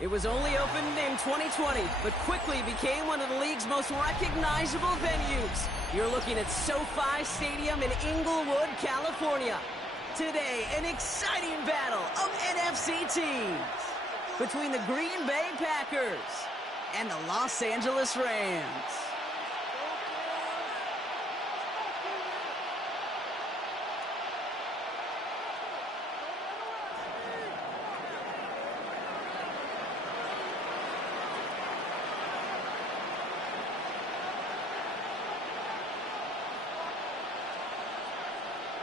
It was only opened in 2020, but quickly became one of the league's most recognizable venues. You're looking at SoFi Stadium in Inglewood, California. Today, an exciting battle of NFC teams between the Green Bay Packers and the Los Angeles Rams.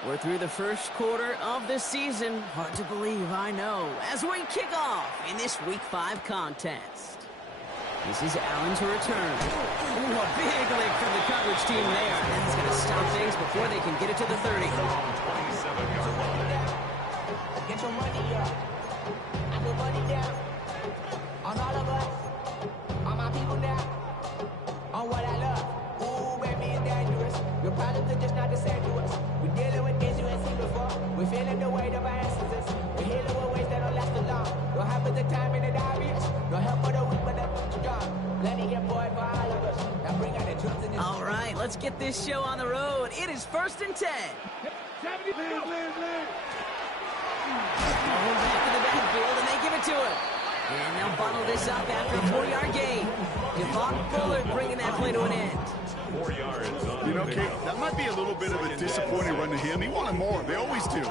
We're through the first quarter of the season. Hard to believe, I know, as we kick off in this Week 5 contest. This is Allen to return. Ooh, a big lick from the coverage team there. That's going to stop things before they can get it to the 30. Get your money up. I put money down. On all of us. On my people now. On what I love. Ooh, baby, it's dangerous. Your problems are just not the same to us. We're dealing with things you ain't seen before. We're feeling the weight of our ancestors. We're healing with ways that don't last long. No help at the time and it obvious. No help for the weak, but the strong. Plenty of boy for all of us. Now bring out the troops in this. All right, let's get this show on the road. It is 1st and 10. Going back to the backfield, and they give it to him. And they'll bundle this up after a 4-yard gain. Devon Bullard bringing that play to an end. 4 yards. You know, Kate, that might be a little bit of a disappointing run to him. He wanted more. They always do.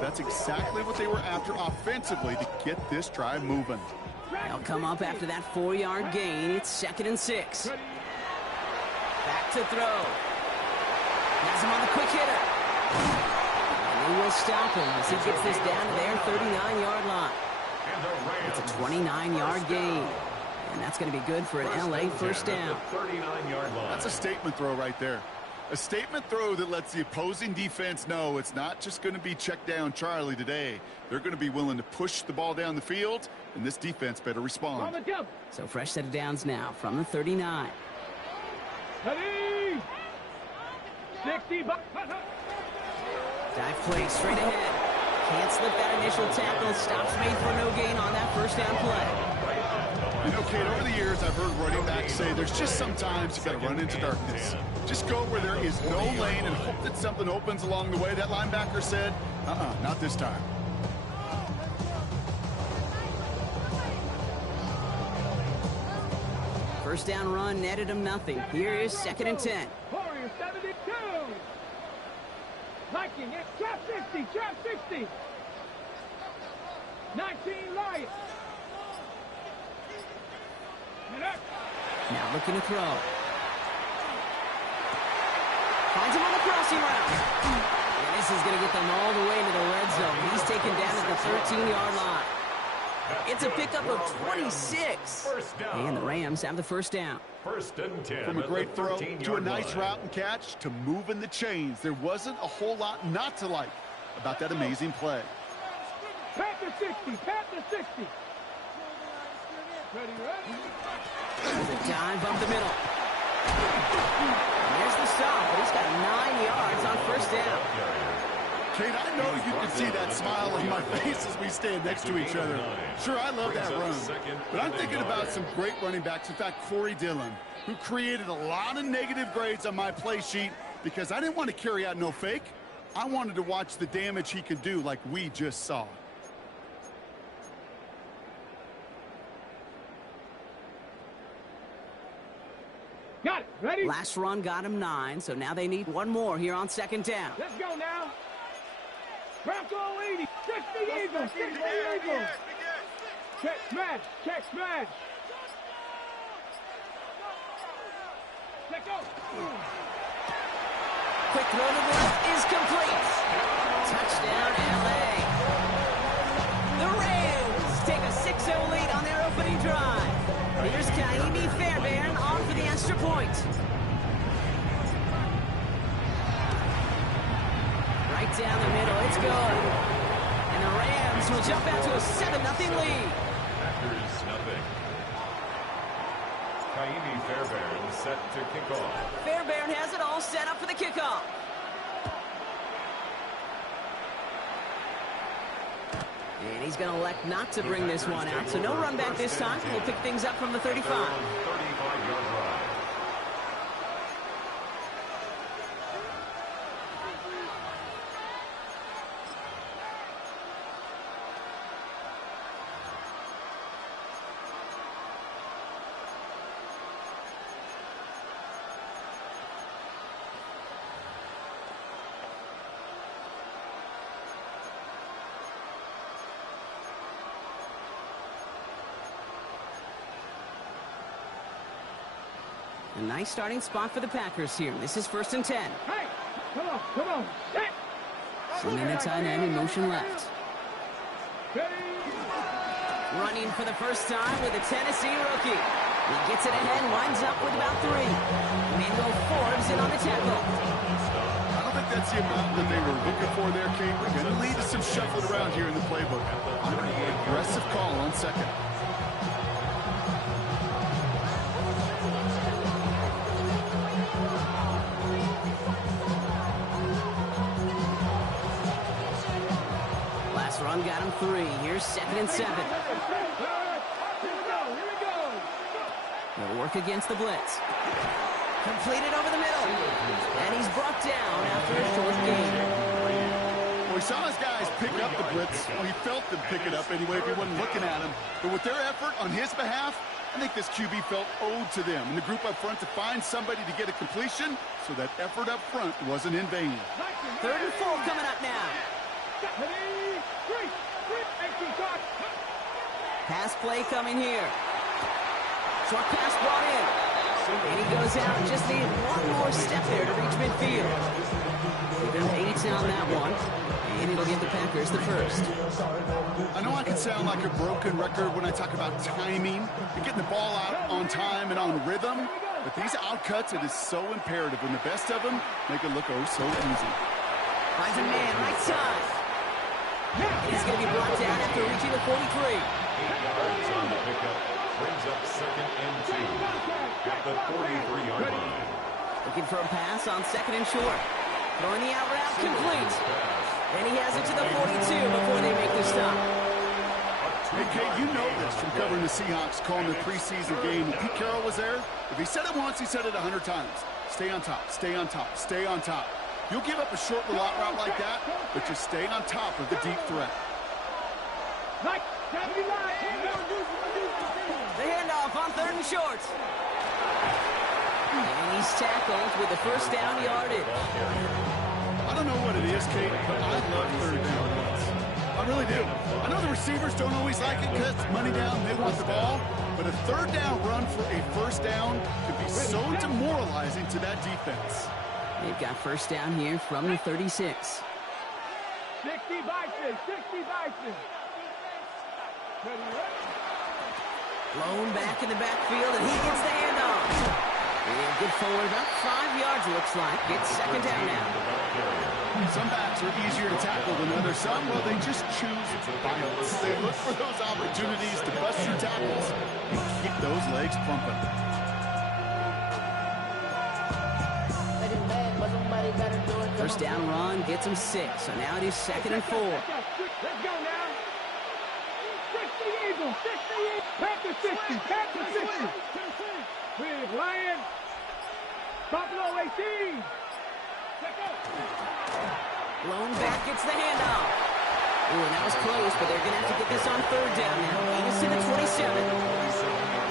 That's exactly what they were after offensively to get this drive moving. They'll come up after that 4-yard gain. It's 2nd and 6. Back to throw. Has him on the quick hitter. And they will stop him as he gets this down to their 39-yard line. It's a 29-yard gain. And that's going to be good for an LA first down. 39-yard line. That's a statement throw right there. A statement throw that lets the opposing defense know it's not just going to be check down Charlie today. They're going to be willing to push the ball down the field, and this defense better respond. So fresh set of downs now from the 39. 60. Dive play straight ahead. Can't slip that initial tackle. Stops made for no gain on that first down play. You know, Kate, over the years, I've heard running backs say there's just sometimes you got to run into darkness. Just go where there is no lane and hope that something opens along the way. That linebacker said, not this time. First down run netted him nothing. Here is 2nd and 10. Warriors 72. Viking, it's trap 60, trap 60. 19 Lions. Now looking to throw. Finds him on the crossing route. And this is going to get them all the way into the red zone. He's taken down at the 13-yard line. It's a pickup of 26. And the Rams have the first down. 1st and 10. From a great throw to a nice route and catch to moving the chains. There wasn't a whole lot not to like about that amazing play. Panther 60, Panther 60. Ready. There's a dive up the middle. And there's the stop, but he's got 9 yards on first down. Kate, I know you can see that smile on my face as we stand next to each other. Sure, I love that run, but I'm thinking about some great running backs. In fact, Corey Dillon, who created a lot of negative grades on my play sheet because I didn't want to carry out no fake. I wanted to watch the damage he could do like we just saw. Got it. Ready? Last run got him 9, so now they need one more here on 2nd down. Let's go now. Bronco 80. 60 Eagles. 60 Eagles. Check smash. Check smash. Let go. Quick throw to the left is complete. Touchdown, LA. The Rams take a 6-0 lead on their opening drive. Here's Kaimi Fairbairn on for the extra point. Right down the middle, it's good. And the Rams will jump out to a 7-0 lead. Packers nothing. Kaimi Fairbairn set to kick off. Fairbairn has it all set up for the kickoff. And he's going to elect not to bring this one out, so no run back this time. We'll pick things up from the 35. 35-yard line. A nice starting spot for the Packers here. This is 1st and 10. Hey, come on. Hey. Sending the tight end in motion left. Running for the first time with a Tennessee rookie. He gets it ahead, winds up with about 3. Emmanuel Forbes in on the tackle. I don't think that's the amount that they were looking for there, Kate. We're going to lead to some shuffling around here in the playbook. Aggressive call on second. Last run got him 3. Here's 2nd and 7. Here we go. They'll work against the blitz. Completed over the middle. And he's brought down after a short gain. Well, he saw his guys pick up the blitz. Well, he felt them pick it up anyway if he wasn't looking at him. But with their effort on his behalf, I think this QB felt owed to them and the group up front to find somebody to get a completion, so that effort up front wasn't in vain. 3rd and 4 coming up now. Pass play coming here. Short pass brought in. And he goes out and just needed one more step there to reach midfield. Even 8 on that one. And it'll give the Packers the first. I know I can sound like a broken record when I talk about timing and getting the ball out on time and on rhythm, but these outcuts, it is so imperative, and the best of them make it look oh so easy. Finds a man, right side. He's going to be brought down after reaching the 43. 8 yards on the pickup. Brings up 2nd and 2 at the 43-yard line. Looking for a pass on 2nd and short. Throwing the out route complete. And he has it to the 42 before they make the stop. Hey, Kate, you know this from covering the Seahawks, calling their preseason game. When Pete Carroll was there, if he said it once, he said it 100 times. Stay on top, stay on top, stay on top. You'll give up a short route like that, but just stay on top of the deep threat. The handoff on 3rd and short. And he's tackled with the first down yardage. I don't know what it is, Kate, but I love 3rd down runs. I really do. I know the receivers don't always like it because it's money down, they want the ball, but a 3rd down run for a first down can be so demoralizing to that defense. They've got first down here from the 36. 60 Bison. Blown back in the backfield, and he gets the handoff. And good forward, about 5 yards, looks like. It's 2nd down now. Some backs are easier to tackle than others. Some, well, they just choose violence. They look for those opportunities to bust your tackles and keep those legs pumping. First down run gets him 6, so now it is 2nd and 4. Let's go now. 60 Eagles. Panther 60. With Lion. Buffalo 18. Blown back gets the handoff. Ooh, and that was close, but they're going to have to get this on 3rd down now. He is to the 27.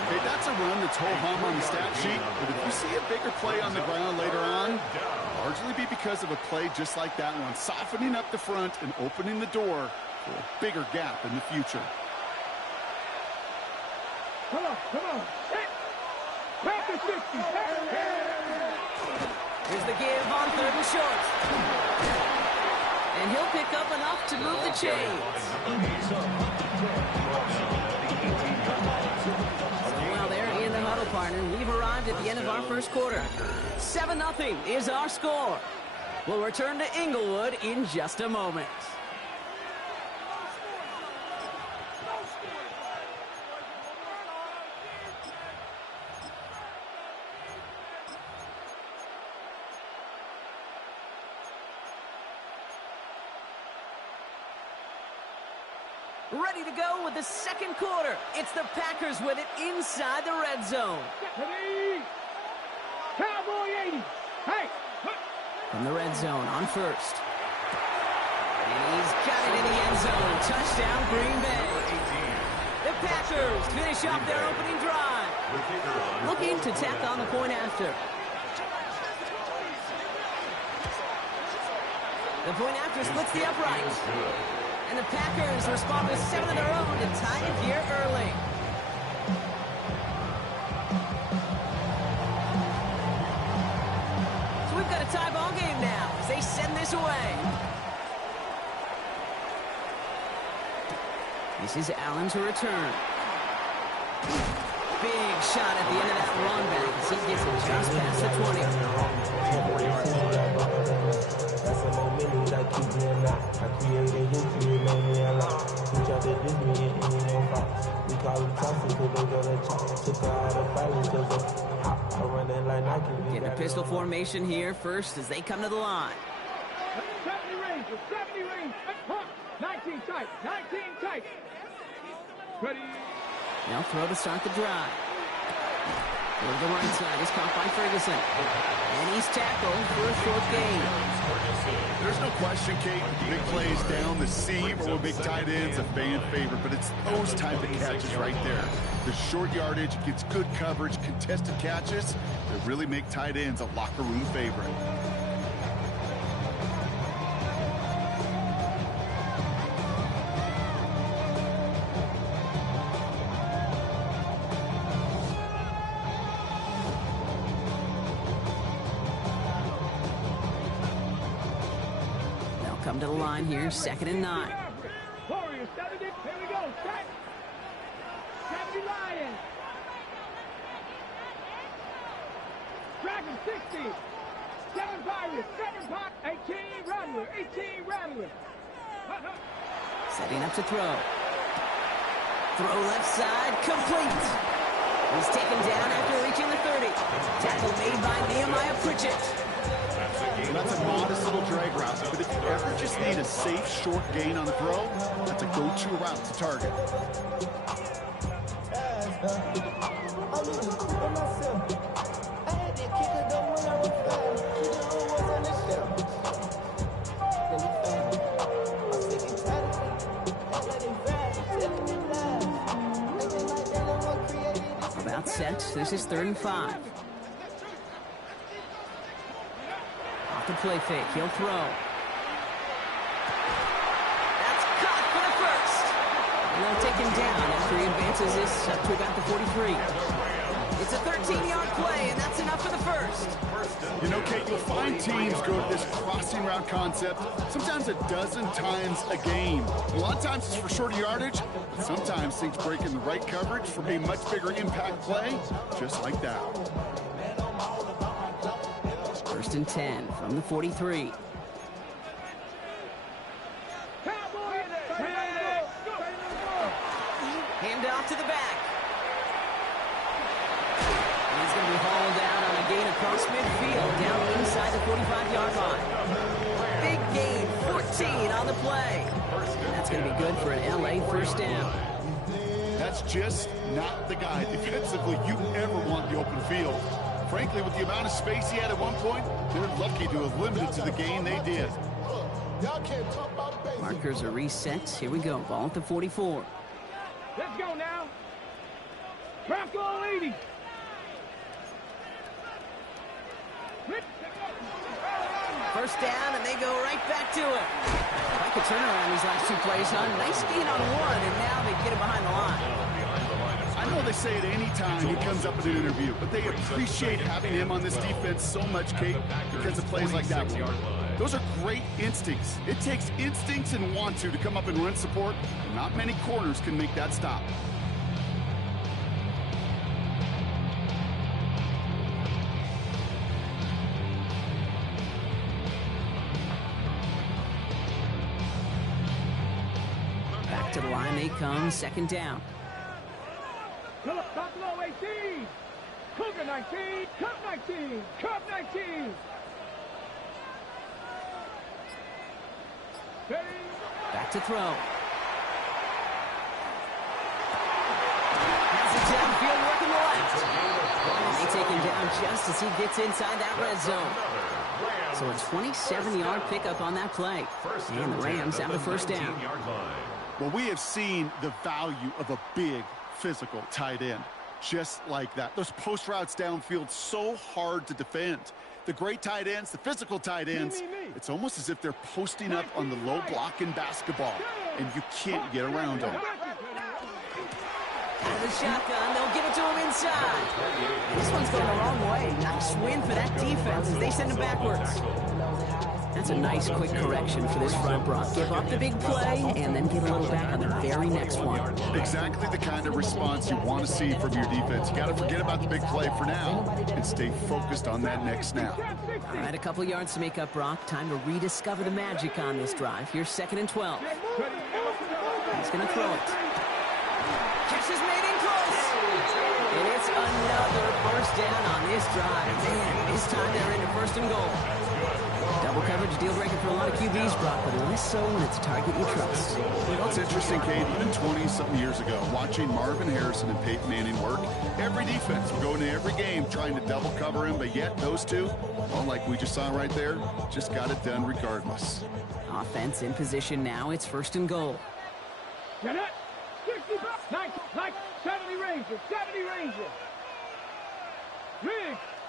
Okay, that's a run that's ho-hum on the stat sheet, but if you see a bigger play on the ground later on, it'll largely be because of a play just like that one, softening up the front and opening the door for a bigger gap in the future. Come on. Panther 60. Here's the give on 3rd and short. And he'll pick up enough to move the chains. So while they're in the huddle, partner, we've arrived at the end of our first quarter. 7-0 is our score. We'll return to Inglewood in just a moment. ready to go with the second quarter. It's the Packers with it inside the red zone. Ready. Cowboy 80. Hey. From the red zone on first. And he's got it in the end zone. Touchdown, Green Bay. The Packers finish off their opening drive. Looking to tack on the point after. The point after splits the uprights. And the Packers respond with 7 of their own to tie it here early. So we've got a tie ball game now as they send this away. This is Allen to return. Big shot at the end of that run back as he gets it just past the 20. That's a momentum that keep me alive. I created history, it made me alive. You tried to diss me, it ain't no fight. We call them toxic, cause they got a chop. Took her out of violence, cause I run that like Nike. Get a pistol formation here first as they come to the line. 70 range, 70 range. 19 tight, 19 tight. Ready. Now throw to start the drive. Go to the right side. He's caught by Ferguson. And he's tackled for a short gain. There's no question, Kate. Big plays down the seam or big tight ends, a fan favorite. But it's those type of catches right there. The short yardage gets good coverage, contested catches that really make tight ends a locker room favorite. Come to the line here, 2nd and 9. Warriors, 70. Here we go. Set. 70 Lions. Dragon 60. 7 Pirates. 7 Pirates. 18 Rattler. 18 Rattler. Setting up to throw. Throw left side, complete. He's taken down after reaching the 30. Tackle made by Nehemiah Pritchett. That's a modest little drag route, but if you ever just need a safe, short gain on the throw, that's a go-to route to target. About set. This is 3rd and 5. The play fake, he'll throw. That's caught for the first. And they'll take him down after he advances this up to about the 43. It's a 13-yard play, and that's enough for the first. You know, Kate, you'll find teams go to this crossing route concept sometimes a dozen times a game. A lot of times it's for shorter yardage, but sometimes things break in the right coverage for a much bigger impact play, just like that. 1st and 10 from the 43. Hand off to the back. And he's going to be hauled down on a gain across midfield, down inside the 45-yard line. Big gain, 14 on the play. And that's going to be good for an LA first down. That's just not the guy defensively you ever want the open field. Frankly, with the amount of space he had at one point, they're lucky to have limited to the gain they did. Markers are reset. Here we go. Ball at the 44. Let's go now. Bronco 80. First down, and they go right back to it. Like a turnaround these last 2 plays, huh? Nice gain on 1, and now they get him behind the line. I know they say it any time he comes up in an interview, but they appreciate having him on this defense so much, Kate, because of plays like that one. Those are great instincts. It takes instincts and want to come up and run support, and not many corners can make that stop. Back to the line they come, 2nd down. Buffalo 18. Cougar 19. Cup 19. Cup 19. Back to throw. down just as he gets inside that red zone. So a 27-yard pickup on that play. And the Rams have the first down. Well, we have seen the value of a big physical tight end. Just like that. Those post routes downfield, so hard to defend. The great tight ends, the physical tight ends, it's almost as if they're posting up on the low block in basketball, and you can't get around them. Out of the shotgun, they'll give it to him inside. This one's going the wrong way. Nice win for that defense as they send him backwards. That's a nice quick correction for this front, Brock. Give up the big play and then get a little back on the very next one. Exactly the kind of response you want to see from your defense. You got to forget about the big play for now and stay focused on that next snap. All right, a couple yards to make up, Brock. Time to rediscover the magic on this drive. Here's 2nd and 12. He's going to throw it. Catch is made in close. And it's another first down on this drive. Man, this time they're into 1st and goal. Double coverage deal breaker for a lot of QBs, Brock, but less so when it's a target you trust. You know, it's interesting, Kate, even 20-something years ago, watching Marvin Harrison and Peyton Manning work, every defense will go into every game trying to double cover him, but yet those two, well, like we just saw right there, just got it done regardless. Offense in position now. It's 1st and goal. Get it. 65. 90. 70 Rangers. 70 Rangers.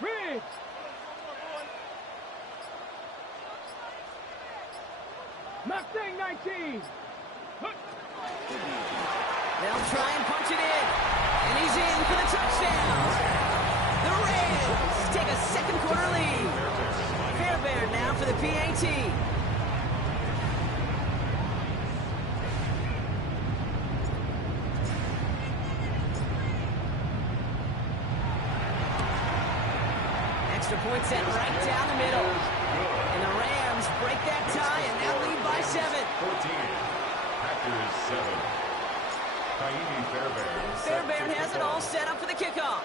Riggs. Mustang 19. They'll try and punch it in. And he's in for the touchdown. The Rams take a 2nd quarter lead. Fairbairn now for the PAT. Extra point set right down the middle. And the Rams break that tie and now lead by 7. 14. Packers 7. Fairbairn has it all set up for the kickoff.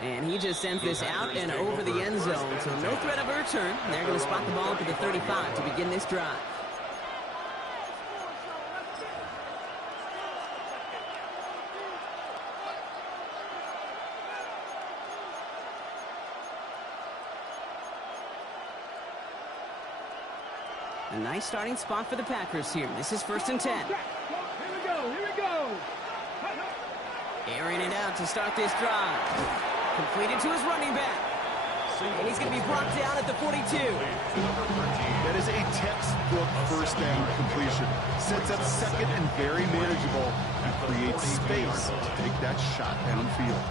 And he just sends this out and over the end zone. So no threat of a return. They're going to spot the ball up at the 35 to begin this drive. A nice starting spot for the Packers here. This is 1st and 10. Here we go. Airing it out to start this drive. Completed to his running back. And he's going to be brought down at the 42. That is a textbook first down completion. Sets up 2nd and very manageable and creates space to take that shot downfield.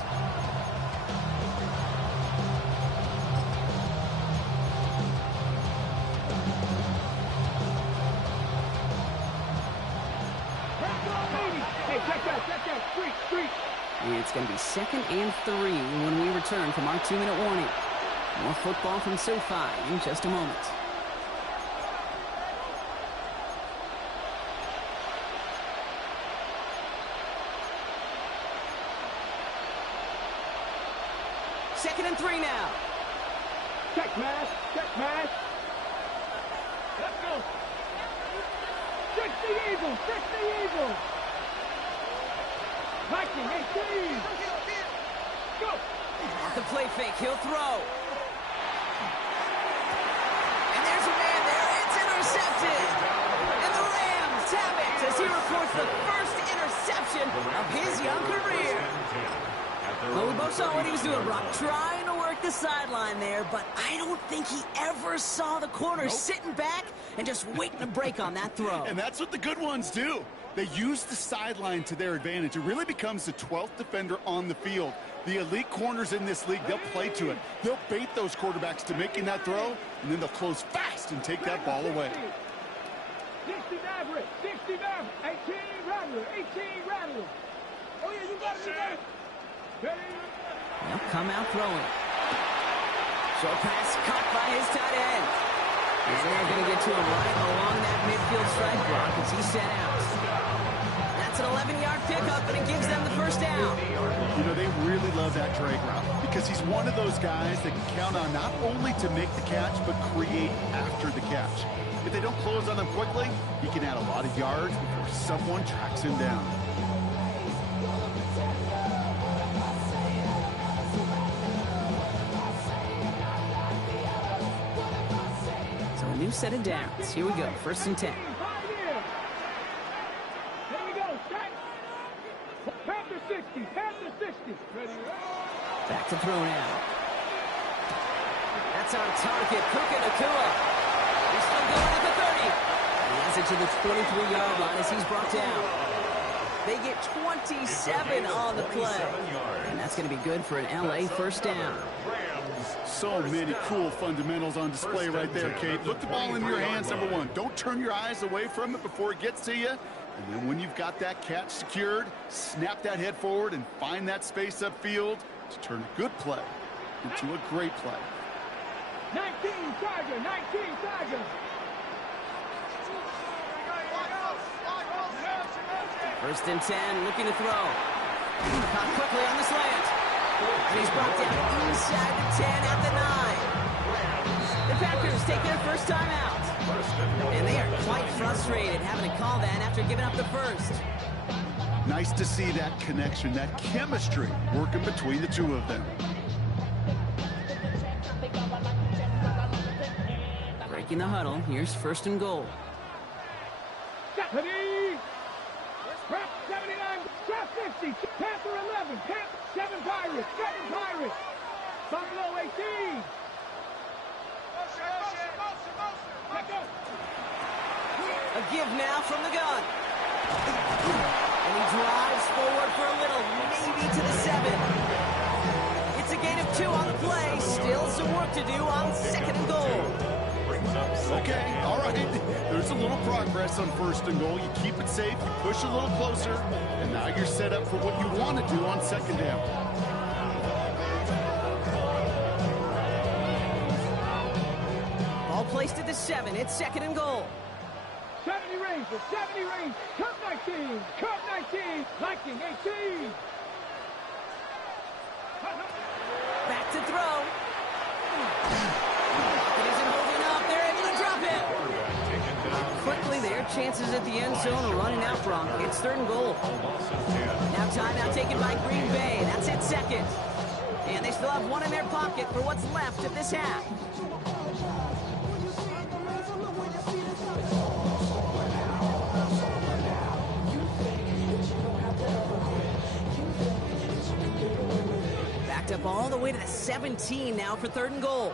It's going to be 2nd and 3 when we return from our 2-minute warning. More football from SoFi in just a moment. Second and 3 now. Check mash. Let's go. Fix the Eagles. Viking 18. Go. Off the play fake, he'll throw. And there's a man there. It's intercepted. And the Rams have it as he reports the first interception of his young career. Well, we both saw what he was doing, Brock. Trying to work the sideline there, but I don't think he ever saw the corner sitting back and just waiting to break on that throw. And that's what the good ones do. They use the sideline to their advantage. It really becomes the 12th defender on the field. The elite corners in this league, they'll play to it. They'll bait those quarterbacks to making that throw, and then they'll close fast and take that ball away. 60 Maverick. 18 Rattler. Oh, yeah, you got it. They'll come out throwing. Short pass caught by his tight end. He's now going to get to him right along that midfield strike block as he set out. That's an 11-yard pickup, and it gives them the first down. You know, they really love that drag route because he's one of those guys that can count on not only to make the catch, but create after the catch. If they don't close on him quickly, he can add a lot of yards before someone tracks him down. set of downs. Here we go, 1st and 10. Here we go, set. Panther 60, Panther 60. Ready, Back to throw now. That's on target, Puka Nacua. He's still going at the 30. He has it to the 23-yard line as he's brought down. They get 27 on the play. And that's going to be good for an LA 1st down. So many cool fundamentals on display right there, Kate. Put the ball in your hands, number one. Don't turn your eyes away from it before it gets to you. And then when you've got that catch secured, snap that head forward and find that space upfield to turn a good play into a great play. 19 Tiger, 19 Tiger. 1st and 10, looking to throw. Caught quickly on the slant. And he's brought down inside the 10 at the 9. The Packers take their first time out. And they are quite frustrated having to call that after giving up the first. Nice to see that connection, that chemistry working between the two of them. Breaking the huddle, here's 1st and goal. Ready. Prep 79, Prep 50, Panther 11, Panther 7 Pirates, 7 Pirates. Buffalo 18. A give now from the gun. And he drives forward for a little, maybe to the 7. It's a gain of 2 on the play. Still some work to do on 2nd and goal. Okay, all right. There's a little progress on 1st and goal. You keep it safe, you push a little closer, and now you're set up for what you want to do on 2nd down. Ball placed at the 7. It's 2nd and goal. 70 Rangers, 70 Rangers. Cup 19, Cup 19, Viking 18. Back to throw. It isn't holding up. They're able to drop it. Quickly, their chances at the end zone are running out, Bronk. It's 3rd and goal. Now timeout taken by Green Bay. That's it, 2nd. And they still have 1 in their pocket for what's left of this half. Backed up all the way to the 17 now for 3rd and goal.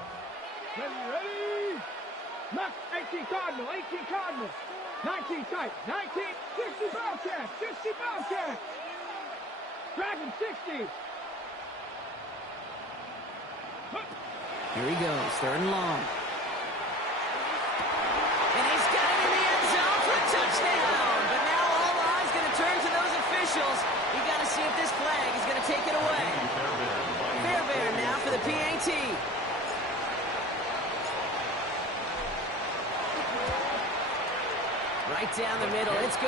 Ready? Left 18 Cardinal, 18 Cardinal. 19 tight, 19, 60 Bobcat, 60 Bobcat. Dragon 60. Here he goes, 3rd and long. And he's got it in the end zone for a touchdown. But now all eyes going to turn to those officials. You got to see if this flag is going to take it away. Fairbairn now for the PAT. Right down the middle, it's go.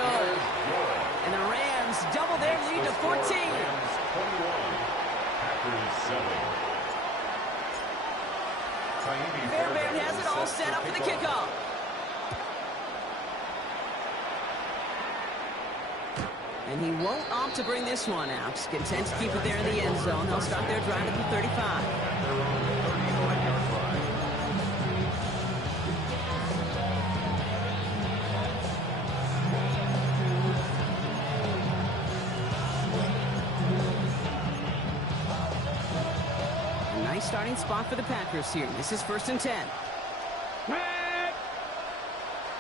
And the Rams double their lead to 14. Fairbairn has it all set up for the kickoff. And he won't opt to bring this one out. Content to keep it there in the end zone. They'll start their drive at the 35. Nice starting spot for the Packers here. This is 1st and 10. Red.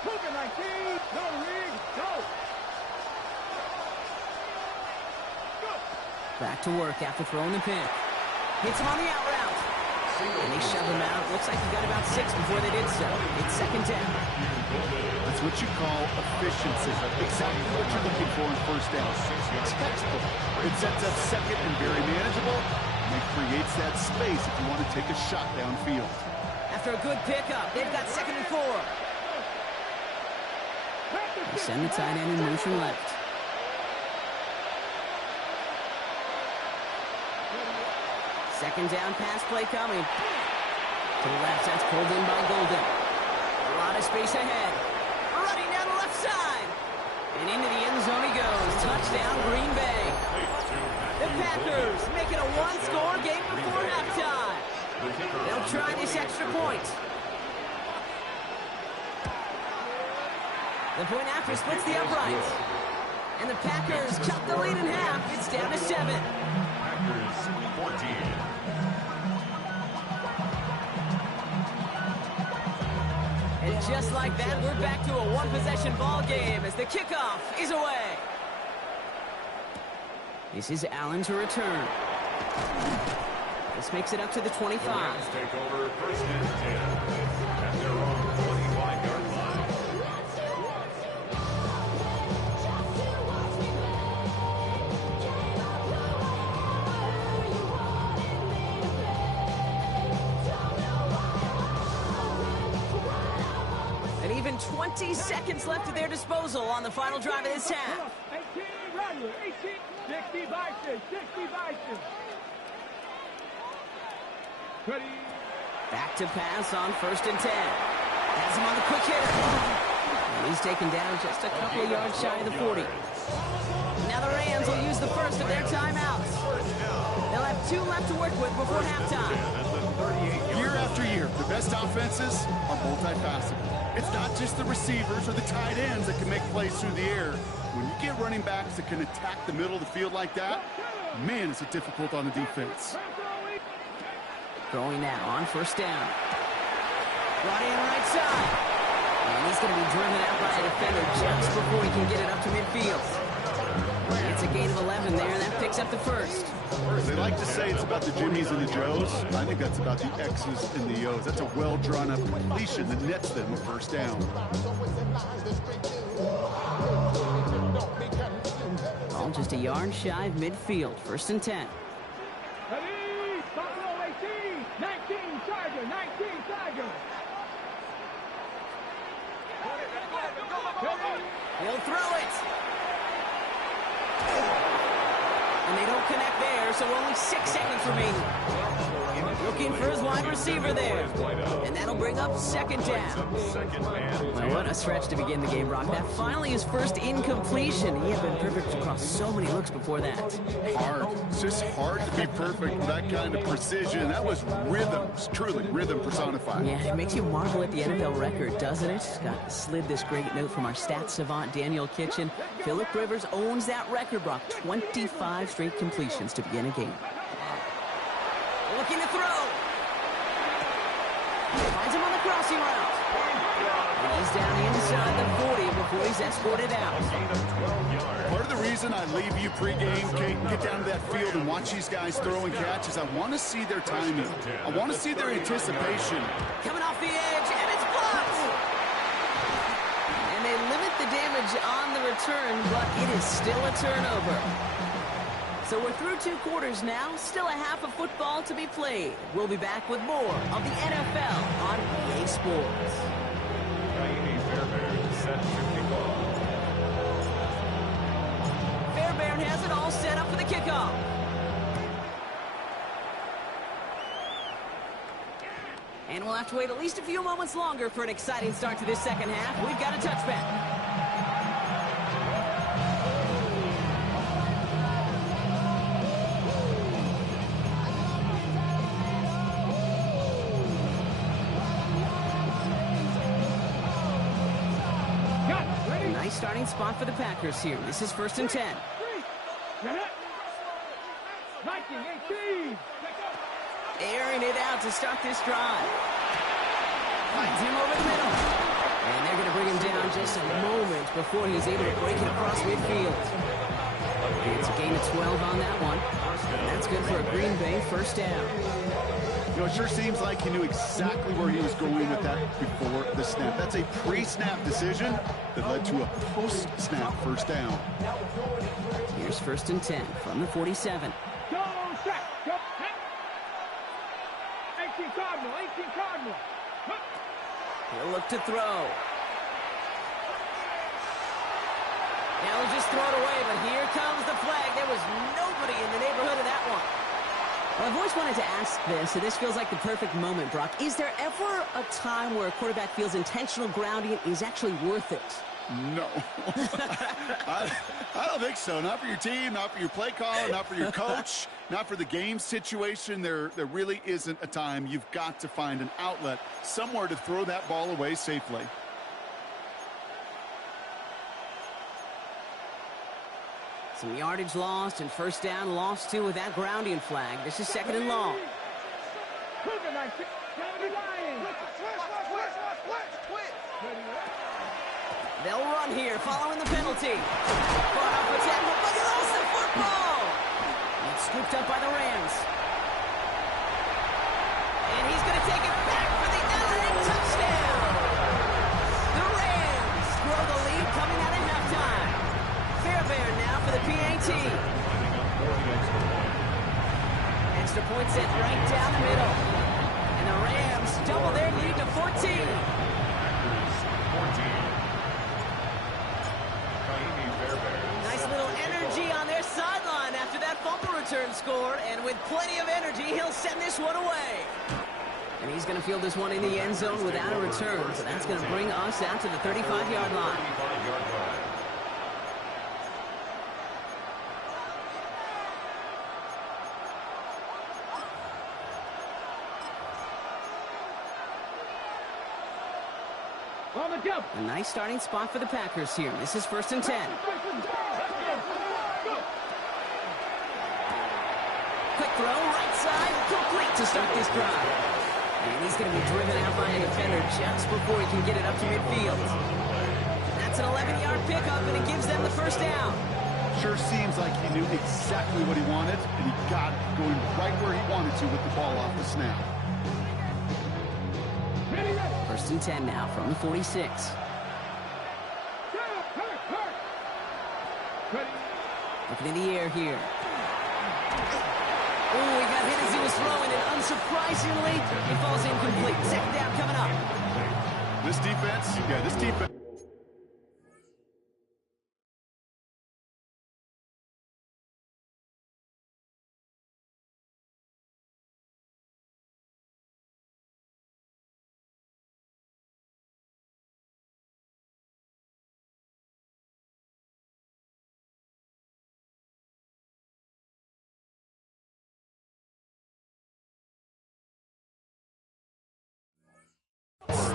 Puka 19. No rig. Go. Back to work after throwing the pick. Hits him on the out route. And they shove him out. Looks like he got about 6 before they did so. It's 2nd down. That's what you call efficiency. Exactly what you're looking for in 1st down. Textbook. It sets up 2nd and very manageable. And it creates that space if you want to take a shot downfield. After a good pickup, they've got 2nd and 4. They send the tight end in motion left. Second down pass play coming. To the left, that's pulled in by Golden. A lot of space ahead. Running down the left side. And into the end zone he goes. Touchdown, Green Bay. The Packers make it a one-score game before halftime. They'll try this extra point. The point after splits the uprights. And the Packers cut the lead in half. It's down to 7. Packers 14. And just like that, we're back to a one-possession ball game as the kickoff is away. This is Allen to return. This makes it up to the 25. The Rams take over first and 10 at their own 25-yard line. And even 20 seconds left at their disposal on the final drive of this half. 18, Rodgers, 18, 60 Bison, 60 Bison. Ready. Back to pass on first and 10. Has him on the quick hitter. And he's taken down just a couple of yards shy of the 40. Now the Rams will use the first of their timeouts. They'll have 2 left to work with before halftime. Year after year, the best offenses are multifaceted. It's not just the receivers or the tight ends that can make plays through the air. When you get running backs that can attack the middle of the field like that, man, is it difficult on the defense. Throwing now on first down. Brought in right side. And he's going to be driven out by a defender just before he can get it up to midfield. It's a gain of 11 there, and that picks up the first. They like to say it's about the Jimmies and the Joes. I think that's about the X's and the O's. That's a well-drawn-up completion that nets them a first down. All just a yard shy of midfield. First and 10. Ready. Buffalo 18, 19 Charger, 19 Charger. He'll throw it. And they don't connect there, so only 6 seconds remaining. Looking for his wide receiver there. And that'll bring up second down. Well, what a stretch to begin the game, Brock. That finally his first incompletion. He had been perfect across so many looks before that. Hard. It's just hard to be perfect with that kind of precision. That was rhythm. It's truly rhythm personified. Yeah, it makes you marvel at the NFL record, doesn't it? Got slid this great note from our stats savant, Daniel Kitchen. Phillip Rivers owns that record, Brock. 25 straight completions to begin a game. Looking to throw. Finds him on the crossing route. And he's down inside the 40 before he's escorted out. Part of the reason I leave you pregame, Kate, and get down to that field and watch these guys throw and catch is I want to see their timing. I want to see their anticipation. Coming off the edge, and it's blocked. And they limit the damage on the return, but it is still a turnover. So we're through 2 quarters now, still a half of football to be played. We'll be back with more of the NFL on EA Sports. Miami Fairbairn set to kick off. Fairbairn has it all set up for the kickoff. And we'll have to wait at least a few moments longer for an exciting start to this second half. We've got a touchback. Nice starting spot for the Packers here. This is first and 10. Airing it out to start this drive. Finds him over the middle. And they're going to bring him down just a moment before he's able to break it across midfield. It's a gain of 12 on that one. And that's good for a Green Bay first down. You know, it sure seems like he knew exactly where he was going with that before the snap. That's a pre-snap decision that led to a post-snap first down. Here's first and 10 from the 47. Go, set, go, 18 Cardinal, 18 Cardinal. He'll look to throw. Now he'll just throw it away, but here comes the flag. There was nobody in the neighborhood of that one. Well, I've always wanted to ask this, so this feels like the perfect moment, Brock. Is there ever a time where a quarterback feels intentional grounding is actually worth it? No. I don't think so. Not for your team, not for your play caller, not for your coach, not for the game situation. There really isn't a time. You've got to find an outlet, somewhere to throw that ball away safely. Some yardage lost and first down lost too with that grounding flag. This is second and long. They'll run here following the penalty. Caught off a tackle, but he lost the football. It's scooped up by the Rams. And he's going to take it back for the LA touchdown. The Rams grow the lead coming out at halftime. Fairbairn now for the PAT. Extra point set right down the middle. And the Rams double their lead to 14. Nice little energy on their sideline after that fumble return score. And with plenty of energy, he'll send this one away. And he's going to field this one in the end zone without a return. So that's going to bring us out to the 35-yard line. A nice starting spot for the Packers here. This is 1st and 10. Quick throw, right side, complete to start this drive. And he's going to be driven out by a defender just before he can get it up to midfield. That's an 11-yard pickup, and it gives them the first down. Sure seems like he knew exactly what he wanted, and he got it going right where he wanted to with the ball off the snap. 1st and 10 now from the 46. Looking in the air here. Oh, he got hit as he was throwing it. Unsurprisingly, it falls incomplete. Second down coming up. This defense.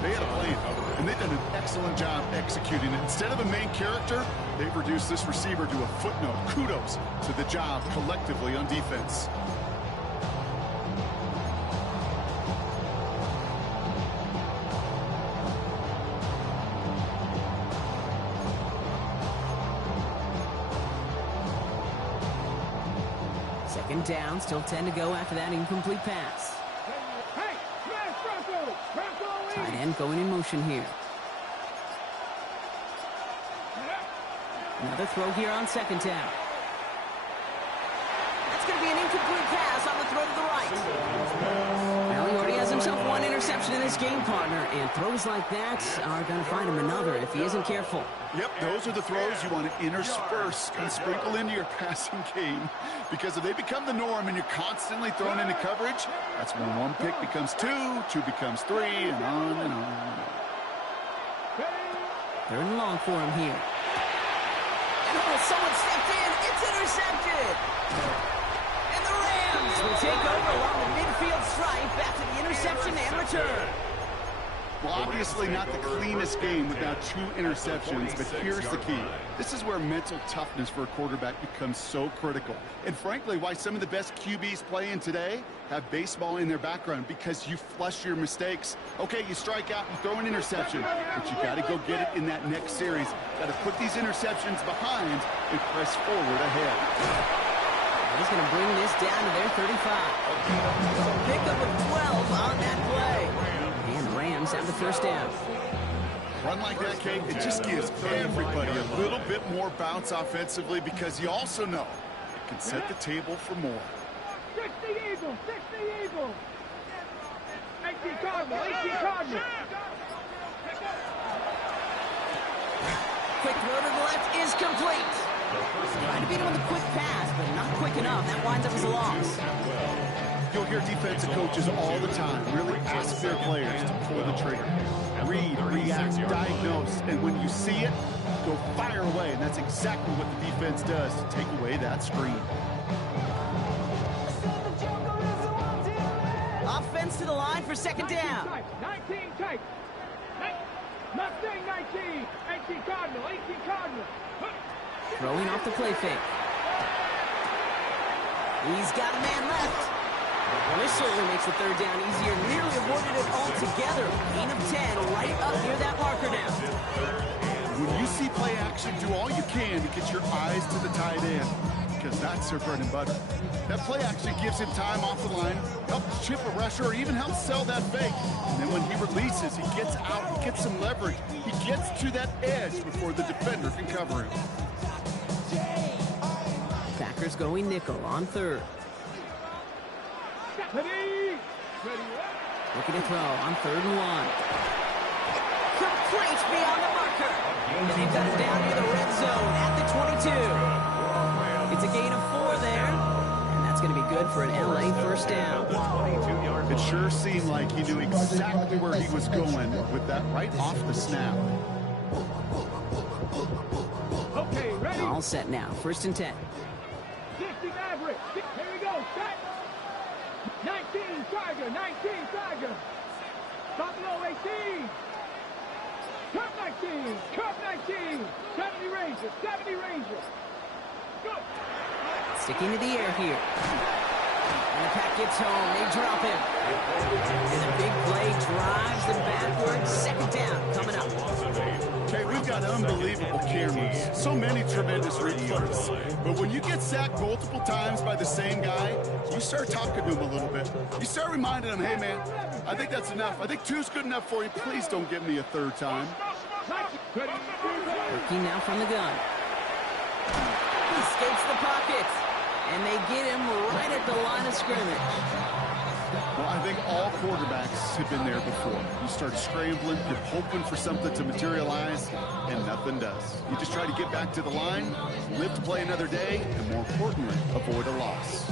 They had a plan, and they've done an excellent job executing it. Instead of a main character, they've reduced this receiver to a footnote. Kudos to the job collectively on defense. Second down, still 10 to go after that incomplete pass. Tight end going in motion here. Another throw here on second down. That's going to be an incomplete pass on the throw to the right. Well, he already has himself one interception in this game, partner, and throws like that are going to find him another if he isn't careful. Yep, those are the throws you want to intersperse and sprinkle into your passing game, because if they become the norm and you're constantly thrown into coverage, that's when one pick becomes two, two becomes three, and on and on. Third and long for him here. And oh, someone stepped in. It's intercepted. And the Rams will take over along the midfield stripe after the interception and return. Well, obviously not the cleanest game without two interceptions, but here's the key. This is where mental toughness for a quarterback becomes so critical. And frankly, why some of the best QBs playing today have baseball in their background, because you flush your mistakes. Okay, you strike out and throw an interception, but you got to go get it in that next series. Got to put these interceptions behind and press forward ahead. He's going to bring this down to their 35. Pickup of 12 on that play. And the Rams have the first down. Run like that, Kate, it just gives everybody a little bit more bounce offensively, because you also know it can set the table for more. 60 Eagles, 60 Eagles. 18 Cardinal, 18 Cardinal. Quick throw to the left is complete. Trying to beat him with a quick pass, but not quick enough. That winds up as a loss. You'll hear defensive coaches all the time really ask their players to pull the trigger. Read, react, diagnose, and when you see it, go fire away. And that's exactly what the defense does to take away that screen. Offense to the line for second down. 19 type. Mustang 19. 18 Cardinal, 18 Cardinal. Throwing off the play fake. He's got a man left. Well, this certainly makes the third down easier. Nearly avoided it altogether. Gain of 10 right up near that marker now. When you see play action, do all you can to get your eyes to the tight end, because that's their bread and butter. That play action gives him time off the line, helps chip a rusher, or even helps sell that fake. And then when he releases, he gets out, he gets some leverage. He gets to that edge before the defender can cover him. Packers going nickel on third. Looking to throw on 3rd and 1. Complete beyond the marker. And they've got it down near the red zone at the 22. It's a gain of 4 there. And that's going to be good for an LA first down. It sure seemed like he knew exactly where he was going with that right off the snap. Okay, ready? All set now. 1st and 10. 60 Maverick. Here we go. Set. 19 Tiger. 19 Tiger. Buffalo 18. Cup 19. Cup 19. 70 Rangers. 70 Rangers. Good. Sticking to the air here. And the pack gets home. They drop him. And a big play drives them backwards. 2nd down coming up. Okay, we've got unbelievable cameras. So many tremendous replays. But when you get sacked multiple times by the same guy, you start talking to him a little bit. You start reminding him, hey, man, I think that's enough. I think 2's good enough for you. Please don't give me a 3rd time. Working now from the gun. He escapes the pocket. And they get him right at the line of scrimmage. Well, I think all quarterbacks have been there before. You start scrambling, you're hoping for something to materialize, and nothing does. You just try to get back to the line, live to play another day, and more importantly, avoid a loss.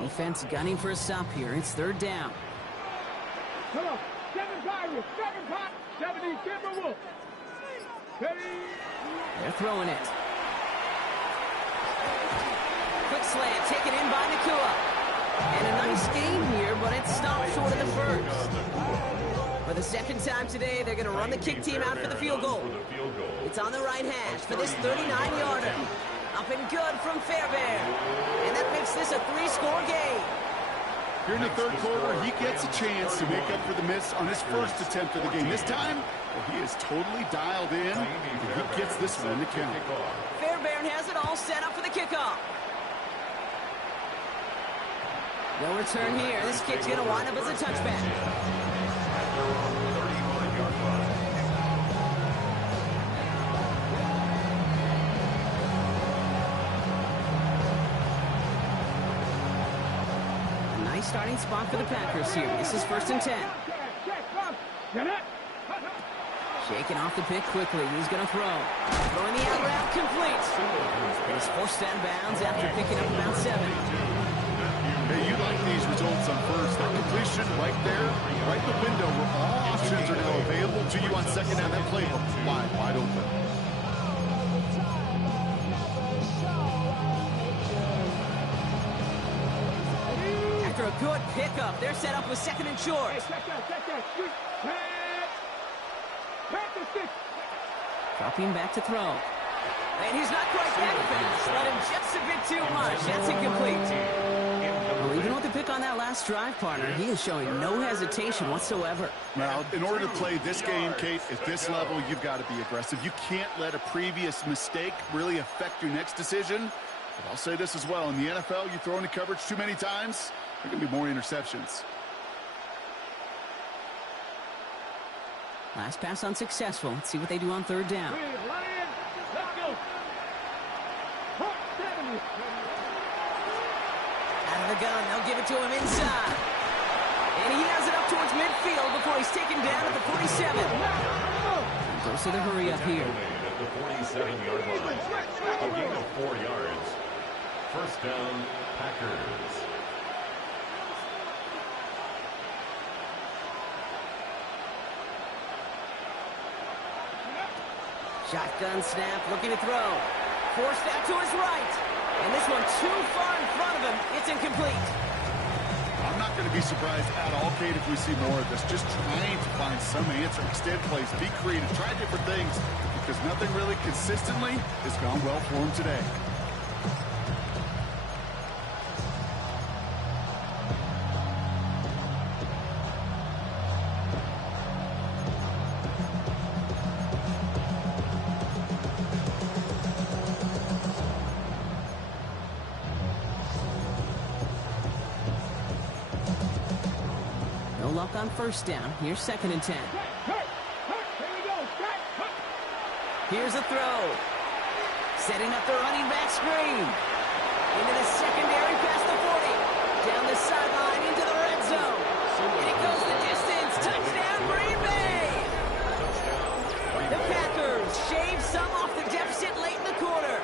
Defense gunning for a stop here. It's 3rd down. Come on. 7 Pirates. 7 Pirates. 70 Timberwolves. Ready? They're throwing it. Quick slant taken in by Nacua. And a nice gain here, but it's stopped short of the 1st. For the 2nd time today, they're going to run the kick team out for the field goal. It's on the right hash for this 39-yarder. Up and good from Fairbairn. And that makes this a 3-score game. Here in the 3rd quarter, he gets a chance to make up for the miss on his 1st attempt of the game. This time, well, he is totally dialed in, and he gets this one to count. Fairbairn has it all set up for the kickoff. No return here. This kick's going to wind up as a touchback. Starting spot for the Packers here. This is 1st and 10. Shaking off the pick quickly. He's going to throw. Throwing the out route complete. And he's forced out of bounds after picking up about 7. Hey, you like these results on 1st. That completion right there, right in the window where all options are now available to you on 2nd down. That playbook wide open. After a good pickup, they're set up with 2nd and short. Hey, check that. Dropping back to throw. And he's not quite that fast. Let him just a bit too much. That's incomplete. Well, even with the pick on that last drive, partner, he is showing no hesitation whatsoever. Now, in order to play this game, Kate, at this level, you've got to be aggressive. You can't let a previous mistake really affect your next decision. But I'll say this as well. In the NFL, you throw into coverage too many times, there can be more interceptions. Last pass unsuccessful. Let's see what they do on 3rd down. Let's go. Out of the gun, they'll give it to him inside. And he has it up towards midfield before he's taken down at the 47. Goes to the hurry up here. At the 47-yard line. A gain of 4 yards. 1st down, Packers. Shotgun snap, looking to throw. Forced out to his right. And this one too far in front of him. It's incomplete. I'm not going to be surprised at all, Kate, if we see more of this. Just trying to find some answer, extend plays, be creative, try different things, because nothing really consistently has gone well for him today. No luck on first down. Here's 2nd and 10. Here's a throw. Setting up the running back screen. Into the secondary past the 40. Down the sideline into the red zone. And it goes the distance. Touchdown, Green Bay! The Packers shave some off the deficit late in the quarter.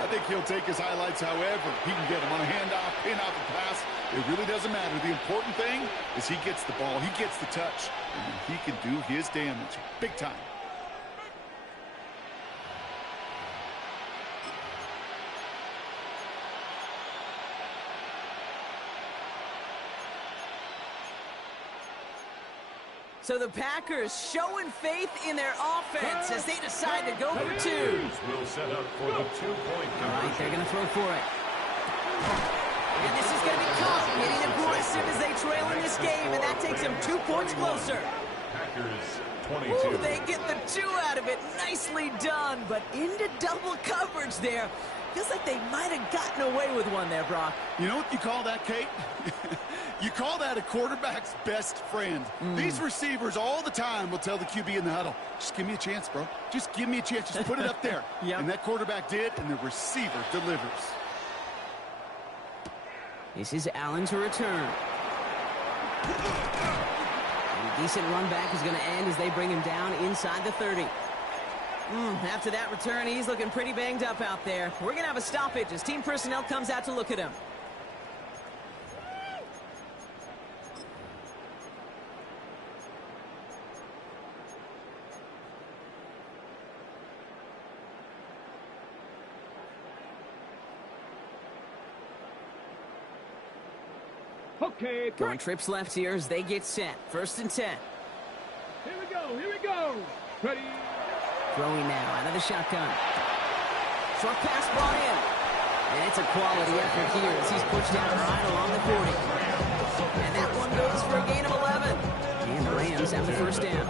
I think he'll take his highlights however he can get them on a handoff, pin off a pass. It really doesn't matter. The important thing is he gets the ball, he gets the touch, and he can do his damage big time. So the Packers showing faith in their offense as they decide to go for two. Will set up for the 2-point All right, they're conversion. going to throw for it. And this is going to be tough, getting aggressive as they trail in this game, and that takes them 2 points closer. Packers Ooh, 22. they get the 2 out of it. Nicely done, but into double coverage there. Feels like they might have gotten away with one there, Brock. You know what you call that, Kate? You call that a quarterback's best friend. These receivers all the time will tell the QB in the huddle, just give me a chance, bro. Just give me a chance. Just put it up there. Yep. And that quarterback did, and the receiver delivers. This is Allen to return. And a decent run back is going to end as they bring him down inside the 30. After that return, he's looking pretty banged up out there. We're going to have a stoppage as team personnel comes out to look at him. Okay, Going trips left here as they get set. 1st and 10. Here we go, here we go. Ready? Throwing now out of the shotgun. Short pass brought in. And it's a quality effort here as he's pushed out right along the 40. And that one goes for a gain of 11. And the Rams have the 1st down.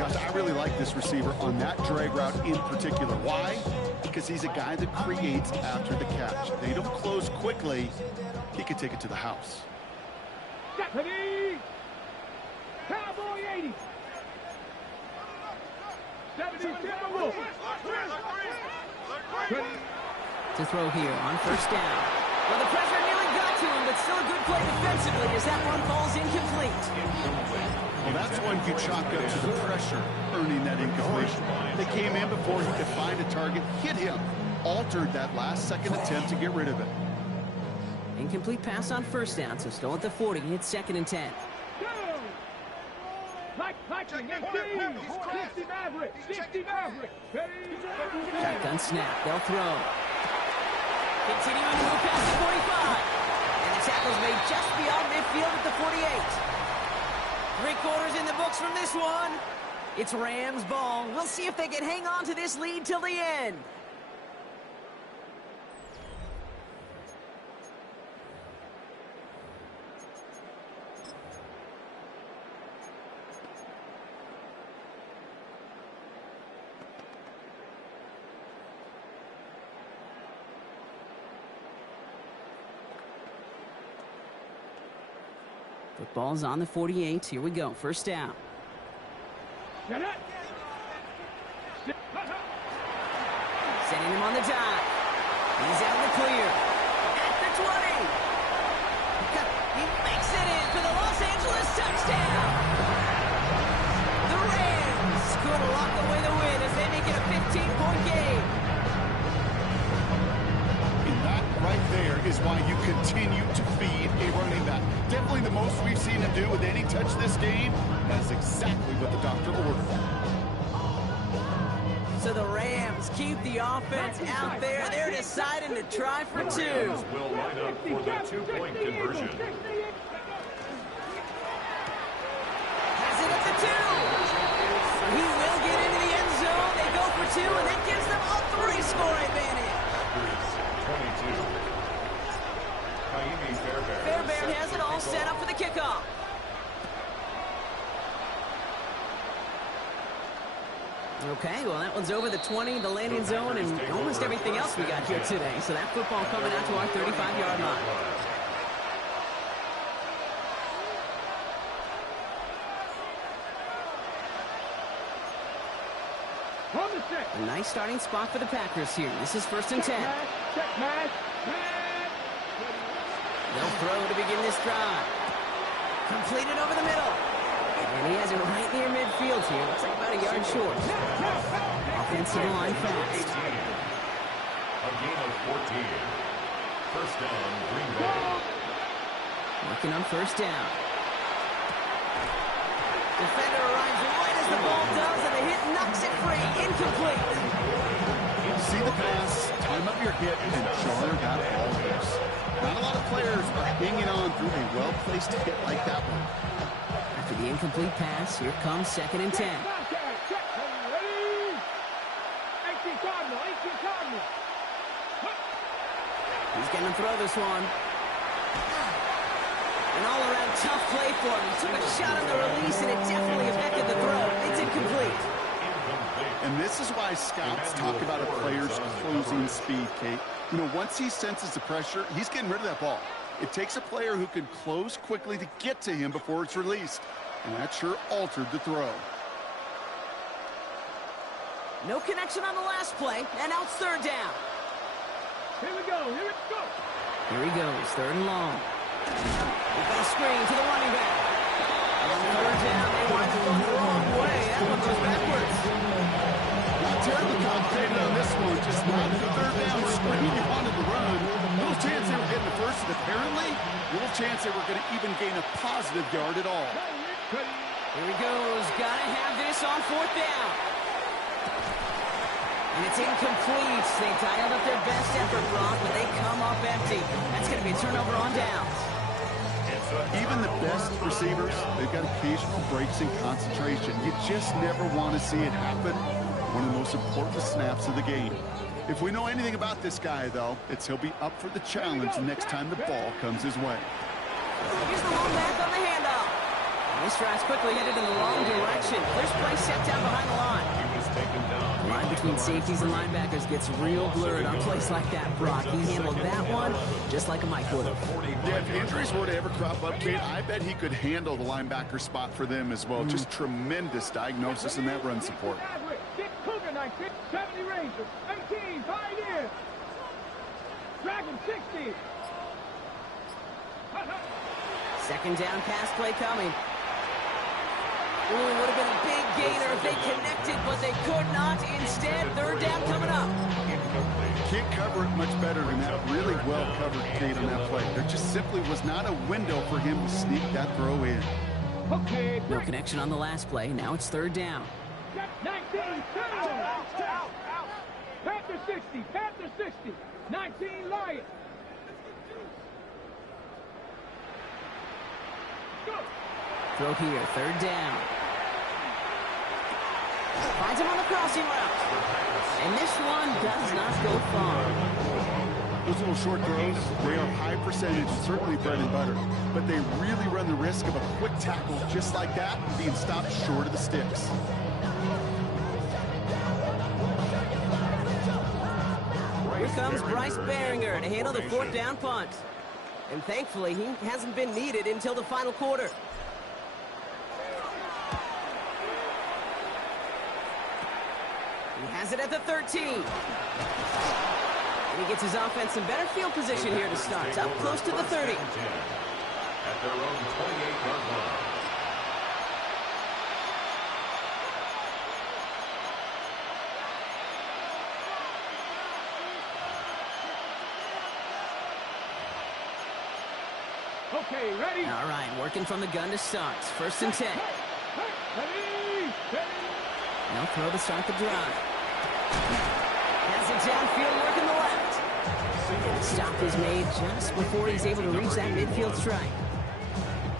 Gosh, I really like this receiver on that drag route in particular. Why? Because he's a guy that creates after the catch. They don't close quickly. He can take it to the house. Deputy! Cowboy 80! 70 Timberwolves! Ready? To throw here on 1st down. Well, the pressure nearly got to him, but still a good play defensively as that one falls incomplete. Well, that's one you chalk up to the pressure earning that incompletion. They came in before he could find a target, hit him, altered that last second attempt to get rid of it. Incomplete pass on 1st down, so still at the 40. It's 2nd and 10. Go! Like 60 Maverick! 60 Maverick! Ready? Shotgun snap. They'll throw. Continuing to move past the 45. And the tackle's made just beyond midfield at the 48. 3 quarters in the books from this one. It's Rams ball. We'll see if they can hang on to this lead till the end. Football's on the 48. Here we go. 1st down. Get it! Setting him on the dive. He's out of the clear. At the 20. He makes it in for the Los Angeles touchdown. The Rams could lock away the win as they make it a 15-point game. And that right there is why you continue to feed a running back. Definitely the most we've seen him do with any touch this game. That's exactly what the doctor ordered. So the Rams keep the offense out there. They're deciding to try for two. Will line up for the two-point conversion. Has it at the two. He will get into the end zone. They go for two, and that gives them a three-score advantage. Packers 22. Kaimi Fairbairn has it all set up for the kickoff. Okay, well, that one's over the 20, the landing zone, and almost everything else we got here today. So that football coming out to our 35-yard line. A nice starting spot for the Packers here. This is 1st and 10. They'll throw to begin this drive. Completed over the middle. And he has it right near midfield here. Looks like about a yard short. Offensive line fast. A gain of 14. First down, Green Bay. Working on first down. Defender arrives right as the ball does, and the hit knocks it free. Incomplete. See the pass, time up your hit, and jar that ball loose. Not a lot of players are hanging on through a well-placed hit like that one. After the incomplete pass, here comes 2nd and 10. He's going to throw this one. An all-around tough play for him. He took a shot on the release, and it definitely affected the throw. It's incomplete. And this is why scouts talk about a player's closing speed, Kate. You know, once he senses the pressure, he's getting rid of that ball. It takes a player who can close quickly to get to him before it's released. And that sure altered the throw. No connection on the last play, and now it's 3rd down. Here we go. Here he goes, 3rd and long. We've got a screen to the running back. And on 3rd down, they wind up going the wrong way. That one goes backwards. Not terribly complicated on this one. Just not the 3rd down screen onto the run. Little chance they were getting the first, and apparently, little chance they were going to even gain a positive yard at all. Here he goes. Gotta have this on 4th down. And it's incomplete. They dialed up their best effort, Brock, but they come up empty. That's going to be a turnover on downs. Even the best receivers, they've got occasional breaks in concentration. You just never want to see it happen. One of the most important snaps of the game. If we know anything about this guy, though, it's he'll be up for the challenge the next time the ball comes his way. Here's the long back on the handoff. And this drive's quickly headed in the wrong direction. First play set down behind the line. He was taken down. The line between safeties and linebackers gets real blurred on plays like that, Brock. He handled that one just like a Mike would have. Yeah, if injuries were to ever crop up, Kate, I bet he could handle the linebacker spot for them as well. Just tremendous diagnosis in that run support. Cougar 19, 70 Rangers, 18, Pioneer, Dragon 60. 2nd down pass play coming. Ooh, would have been a big gainer if they connected, but they could not. Instead, 3rd down coming up. Can't cover it much better than that. Really well covered, Kate, on that play. There just simply was not a window for him to sneak that throw in. Okay, No connection on the last play. Now it's 3rd down. 19, Panther 60, Panther 60, 19 Lions. Go. Throw here, 3rd down. Finds him on the crossing route. And this one does not go far. Those little short throws, they are high percentage, certainly bread and butter. But they really run the risk of a quick tackle just like that being stopped short of the sticks. Here comes Bryce Baringer to handle the 4th down punt. And thankfully, he hasn't been needed until the final quarter. He has it at the 13. And he gets his offense in better field position here to start. Up close to the 30. At their own 28-yard line. Okay, ready? All right, working from the gun to start. 1st and 10. Ready? They'll throw to start the drive. Has it downfield, working the left. stop is made just before he's able to reach that midfield strike.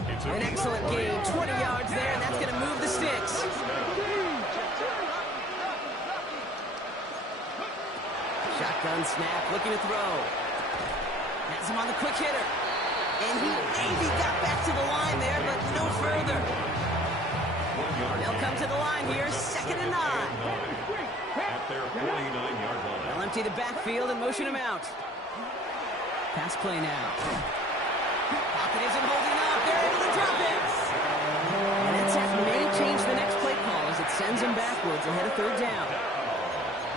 An excellent gain, 20 yards there, and that's going to move the sticks. Shotgun snap, looking to throw. Has him on the quick hitter. And he maybe got back to the line there, but no further. They'll come to the line here, 2nd and 9. At their 49-yard line. They'll empty the backfield and motion him out. Pass play now. Pocket isn't holding up. They're able to drop it. And that sack may change the next play call as it sends him backwards ahead of 3rd down.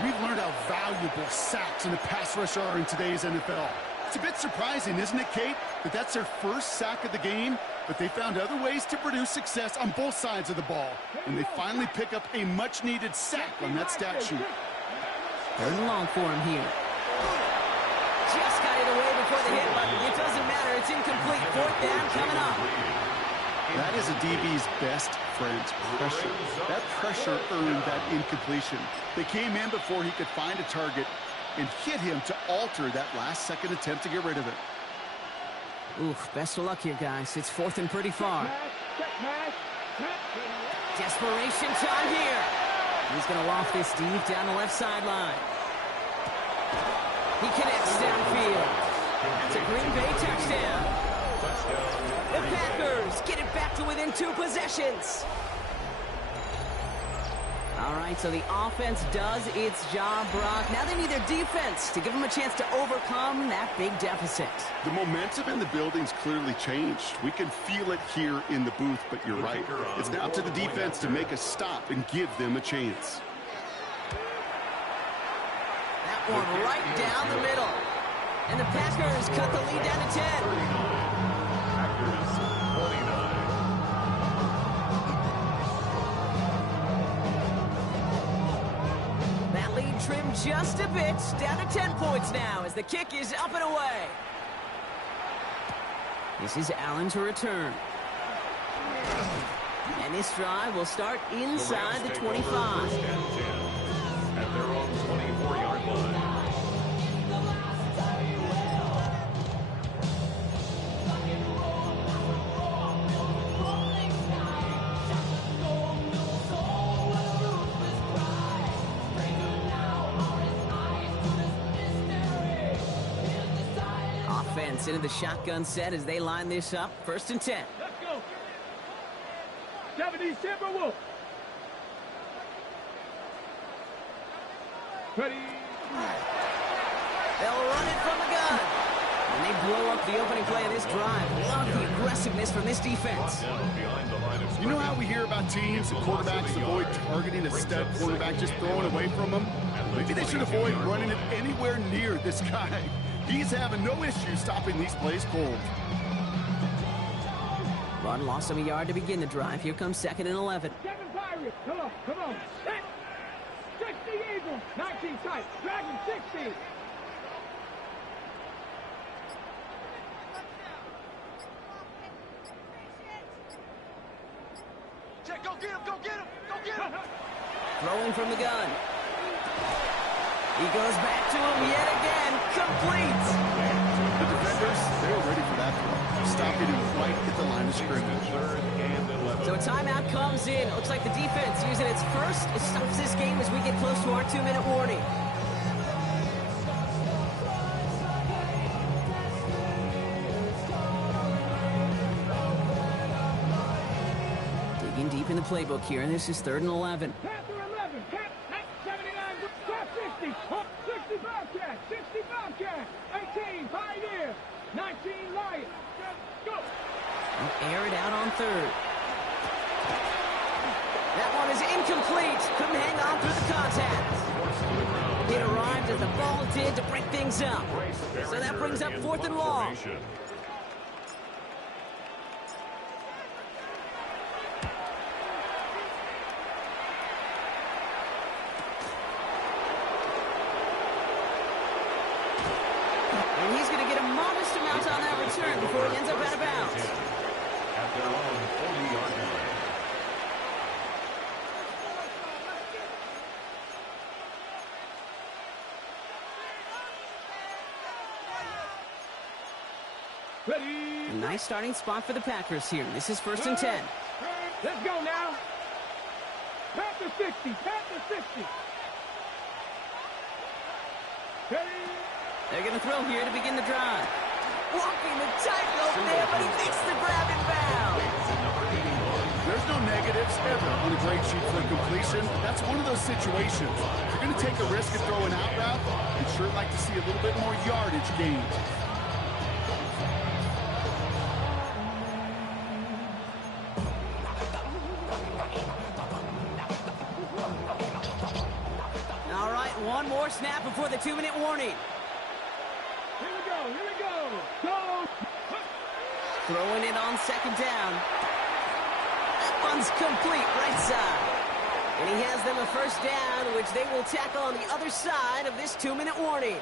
We've learned how valuable sacks in the pass rush are in today's NFL. It's a bit surprising, isn't it, Kate, that that's their first sack of the game, but they found other ways to produce success on both sides of the ball, and they finally pick up a much-needed sack on that stat sheet. 3rd and long for him here. Just got it away before the hit, but it doesn't matter. It's incomplete. 4th down coming up. That is a DB's best friend, pressure. That pressure earned that incompletion. They came in before he could find a target and hit him to alter that last-second attempt to get rid of it. Oof, best of luck here, guys. It's 4th and pretty far. Desperation time here. He's going to loft this deep down the left sideline. He connects downfield. That's a Green Bay touchdown. The Packers get it back to within 2 possessions. All right, so the offense does its job, Brock. Now they need their defense to give them a chance to overcome that big deficit. The momentum in the building's clearly changed. We can feel it here in the booth, but you're right. It's now up to the defense to make a stop and give them a chance. That one right down the middle. And the Packers cut the lead down to 10. That lead trimmed just a bit, down to 10 points now as the kick is up and away. This is Allen to return. And this drive will start inside the 25. At their own 24-yard line. Offense into the shotgun set as they line this up. 1st and 10. Let's go. 70 Timberwolves. Ready. They'll run it from the gun. And they blow up the opening play of this drive. Love the aggressiveness from this defense. You know how we hear about teams and quarterbacks avoid targeting a stud quarterback, just throwing away from them? Maybe they should avoid running it anywhere near this guy. He's having no issue stopping these plays cold. Run lost him a yard to begin the drive. Here comes 2nd and 11. 7 Pirates. Come on, come on. 60 Eagles. 19 tight. Dragon 60. Check, go get him, go get him, go get him. Throwing from the gun. He goes back to him yet again. Complete. The defenders, they were ready for that throw, stopping him right at the line of scrimmage. So a timeout comes in. It looks like the defense using its first. It stops this game as we get close to our 2-minute warning. Digging deep in the playbook here, and this is 3rd and 11. Panther 11. 79. Cap 60. 60 Bobcat. 60 Bobcat. 18 Pioneer. 19 Lion. Go. They'll air it out on 3rd. That one is incomplete. Couldn't hang on through the contact. It arrived as the ball did to break things up. So that brings up 4th and long. And he's going to get a modest amount on that return before he ends up out of bounds. At their own 40-yard line. Ready. A nice starting spot for the Packers here. This is 1st and 10. Let's go now. Panther 60. Panther 60. Ready. They're going to throw here to begin the drive. Walking the tightrope there, but he makes the grab and bounds. There's no negatives ever on a great sheet for a completion. That's one of those situations. If you're going to take a risk and throw an out route, I'd sure like to see a little bit more yardage gained. All right, one more snap before the 2-minute warning. Here we go. Here we go. Go. Throwing it on 2nd down. That one's complete, right side. And he has them a 1st down, which they will tackle on the other side of this 2-minute warning.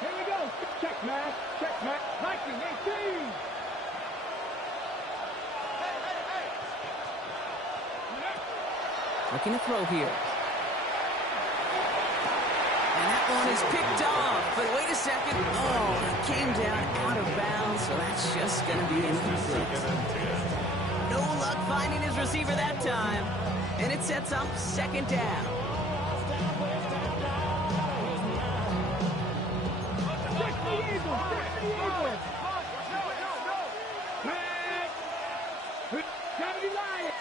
Here we go. Check, Matt. Check, Matt. Viking 18. Looking to throw here. And that one is picked off. But wait a second. Oh, it came down out of bounds, so that's just going to be incomplete. No luck finding his receiver that time. And it sets up 2nd down. Check the Eagles. Check the Eagles. Matt. 70 Lions.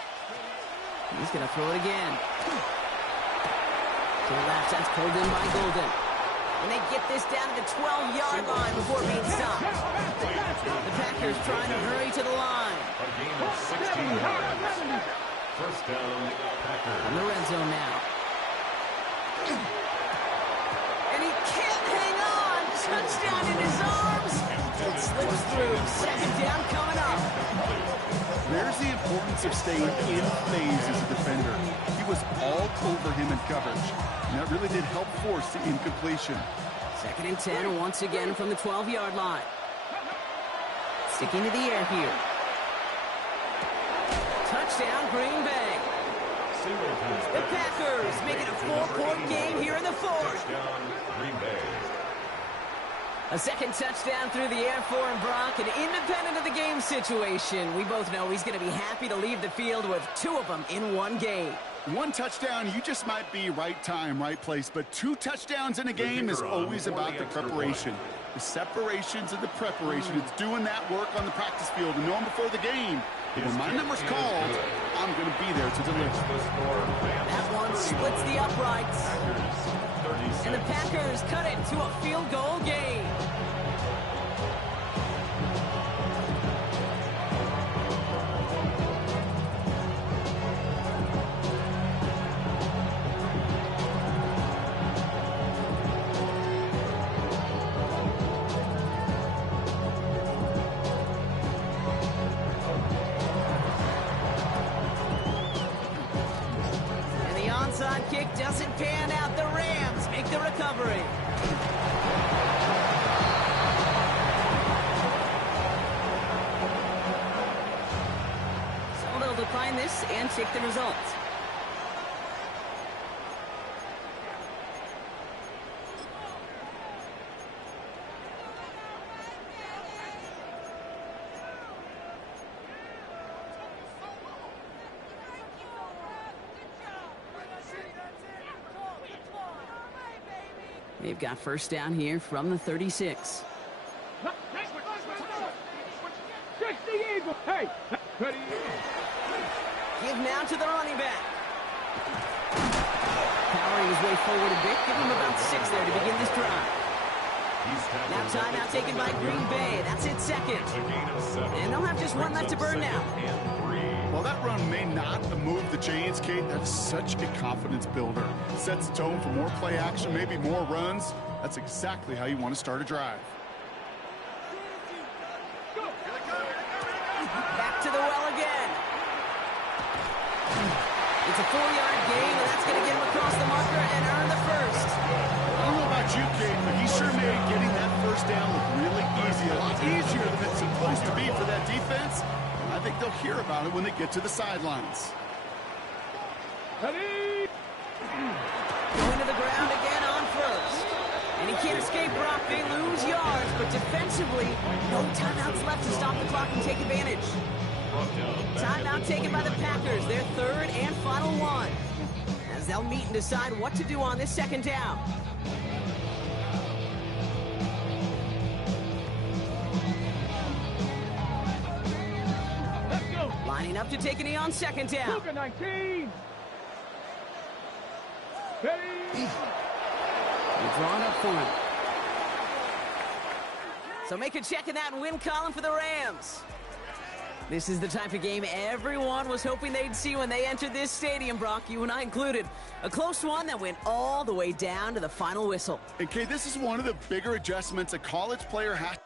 He's going to throw it again. To the left, that's pulled in by Golden. And they get this down to the 12-yard line before being stopped. The Packers trying to hurry to the line. A gain of 16 yards. 1st down, Packers. On the red zone now. And he can't hang on. Touchdown in his arms. It slips through. 2nd down coming up. There's the importance of staying in phase as a defender. He was all over him in coverage, and that really did help force the incompletion. 2nd and 10 once again from the 12-yard line. Sticking to the air here. Touchdown, Green Bay. The Packers making a 4-point game here in the 4th. Touchdown, Green Bay. A 2nd touchdown through the air for him, Brock, and independent of the game situation, we both know he's going to be happy to leave the field with 2 of them in one game. 1 touchdown, you just might be right time, right place, but 2 touchdowns in a game is always about the preparation. The separations and the preparation. It's doing that work on the practice field and knowing before the game, when my number's called, I'm going to be there to deliver. That one splits the uprights. And the Packers cut it to a field goal game. And the onside kick doesn't pan out. The Rams make the recovery. So they'll decline this and take the results. They've got 1st down here from the 36. Check the Eagles. Hey. Ready. Give now to the running back. Powering his way forward a bit. Give him about 6 there to begin this drive. Now timeout taken by Green Bay. That's it 2nd. And they'll have just 1 left to burn now. While that run may not move the chains, Kate, that's such a confidence builder. Sets the tone for more play action, maybe more runs. That's exactly how you want to start a drive. Back to the well again. It's a 4-yard gain, and that's going to get him across the marker and earn the first. I don't know about you, Kate, but he sure made getting that first down look really easy. A lot easier than it's supposed to be for that defense. And I think they'll hear about it when they get to the sidelines. Ready? Going to the ground again on first. And he can't escape Brock. They lose yards, but defensively, no timeouts left to stop the clock and take advantage. Timeout taken by the Packers, their third and final one, as they'll meet and decide what to do on this second down. Let's go. Lining up to take a knee on second down. Luka 19. Ready? Drawn up for him. So make a check in that win column for the Rams. This is the type of game everyone was hoping they'd see when they entered this stadium, Brock, you and I included. A close one that went all the way down to the final whistle. And Kay, this is one of the bigger adjustments a college player has